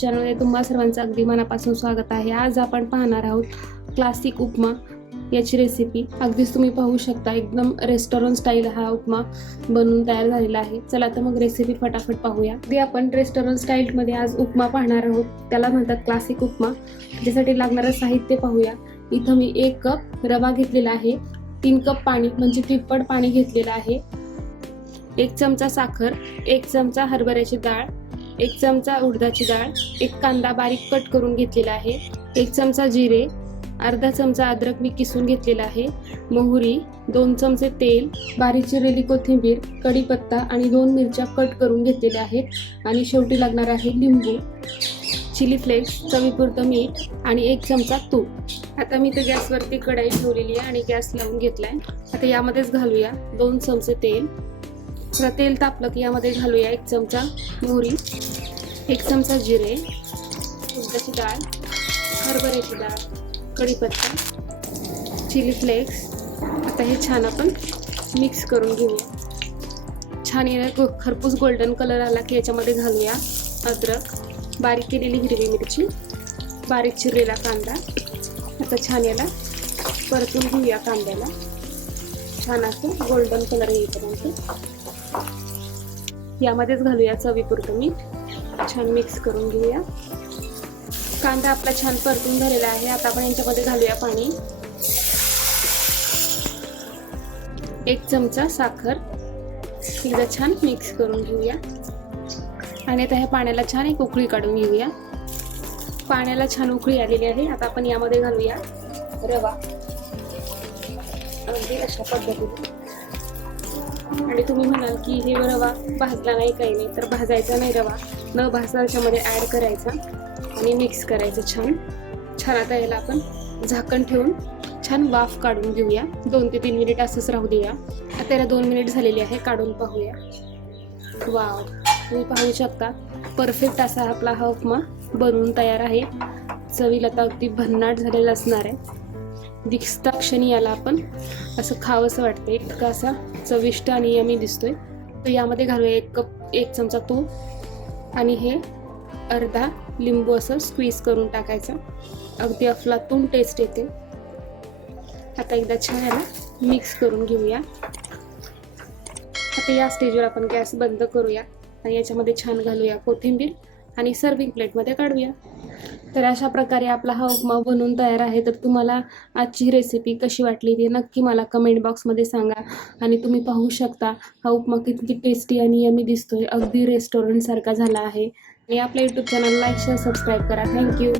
चॅनलमध्ये तुम्हा सर्वांचं अगदी मनापासून स्वागत आहे। आज आपण पाहणार आहोत क्लासिक उपमा याची रेसिपी। अगदीच तुम्ही पाहू शकता एकदम रेस्टॉरंट स्टाईल हा उपमा बनवून तयार झालेला आहे। चला तर मग रेसिपी फटाफट पाहूया। अगदी आपण रेस्टॉरंट स्टाईल मध्ये आज उपमा पाहणार आहोत, त्याला म्हणतात क्लासिक उपमा। त्यासाठी लागणारे साहित्य पाहूया। इथं मी 1 कप रवा घेतलेला आहे, 3 कप पाणी म्हणजे तिप्पट पाणी घेतलेलं आहे, 1 चमचा साखर, 1 चमचा हरभऱ्याची डाळ, 1 चमचा उडदाची डाळ, 1 कांदा बारीक कट करून घेतलेला आहे, 1 चमचा जिरे, अर्धा चमचा अद्रक मी किसून घेतलेला आहे, मोहरी, 2 चमचे तेल, बारीक चिरलेली कोथिंबीर, कढीपत्ता आणि 2 मिरच्या कट करून घेतलेल्या आहेत आणि शेवटी लागणार आहे लिंबू, चिली फ्लेक्स, चवीपुरतं मीठ आणि 1 चमचा तूप। आता मी तर गॅसवरती कढई ठेवलेली आहे आणि गॅस लावून घेतलाय। आता यामध्येच घालूया 2 चमचे तेल। तेल तापलं की यामध्ये घालूया 1 चमचा मोहरी, 1 चमचा जिरे, उडदाची डाळ, हरभऱ्याची डाळ, कढीपत्ता, चिली फ्लेक्स। आता हे छान आपण मिक्स करून घेऊया। छान याला खरपूस गोल्डन कलर आला की याच्यामध्ये घालूया अद्रक, बारीक केलेली हिरवी मिरची, बारीक चिरलेला कांदा। आता छान याला परतून घेऊया कांद्याला, छान असं गोल्डन कलर येईपर्यंत। यामध्येच घालूया चवीपुरतं मीठ, छान मिक्स करून घेऊया। कांदा आपला छान परतून झालेला आहे। आता आपण याच्यामध्ये घालूया पाणी, 1 चमचा साखर, एकदा छान मिक्स करून घेऊया आणि आता ह्या पाण्याला छान एक उकळी काढून घेऊया। पाण्याला छान उकळी आलेली आहे। आता आपण यामध्ये घालूया रवा, अगदी अशा पद्धतीने। आणि तुम्ही म्हणाल की हे रवा भाजला नाही, काही नाही, तर भाजायचा नाही, रवा न भाजता त्याच्यामध्ये ऍड करायचा आणि मिक्स करायचं छान छान। आता याला आपण झाकण ठेवून छान वाफ काढून घेऊया, 2 ते 3 मिनिट असंच राहू देऊया। आता याला 2 मिनिट झालेली आहे, काढून पाहूया। वाव, तुम्ही पाहू शकता परफेक्ट असा आपला हा उपमा बनवून तयार आहे। चवीला तर अगदी भन्नाट झालेला असणार आहे। दिसता क्षणी याला आपण असं खावंसं वाटतंय, इतका असा चविष्ट आणि यमी दिसतोय। तर यामध्ये घालूया 1 चमचा तूप आणि हे अर्धा लिंबू असं स्क्वीज करून टाकायचं, अगदी अफलातून टेस्ट येते। आता एकदा छान याला मिक्स करून घेऊया। आता या स्टेजवर आपण गॅस बंद करूया आणि याच्यामध्ये छान घालूया कोथिंबीर आणि सर्विंग प्लेटमध्ये काढूया। तर अशा प्रकारे आपला हा उपमा बनवून तयार आहे। तर तुम्हाला आजची रेसिपी कशी वाटली ते नक्की मला कमेंट बॉक्समध्ये सांगा। आणि तुम्ही पाहू शकता हा उपमा किती टेस्टी आणि यमी दिसतोय, अगदी रेस्टॉरंट सारखा झाला आहे। आणि आपल्या यूट्यूब चॅनलला लाईक, शेअर, सबस्क्राईब करा। थँक्यू।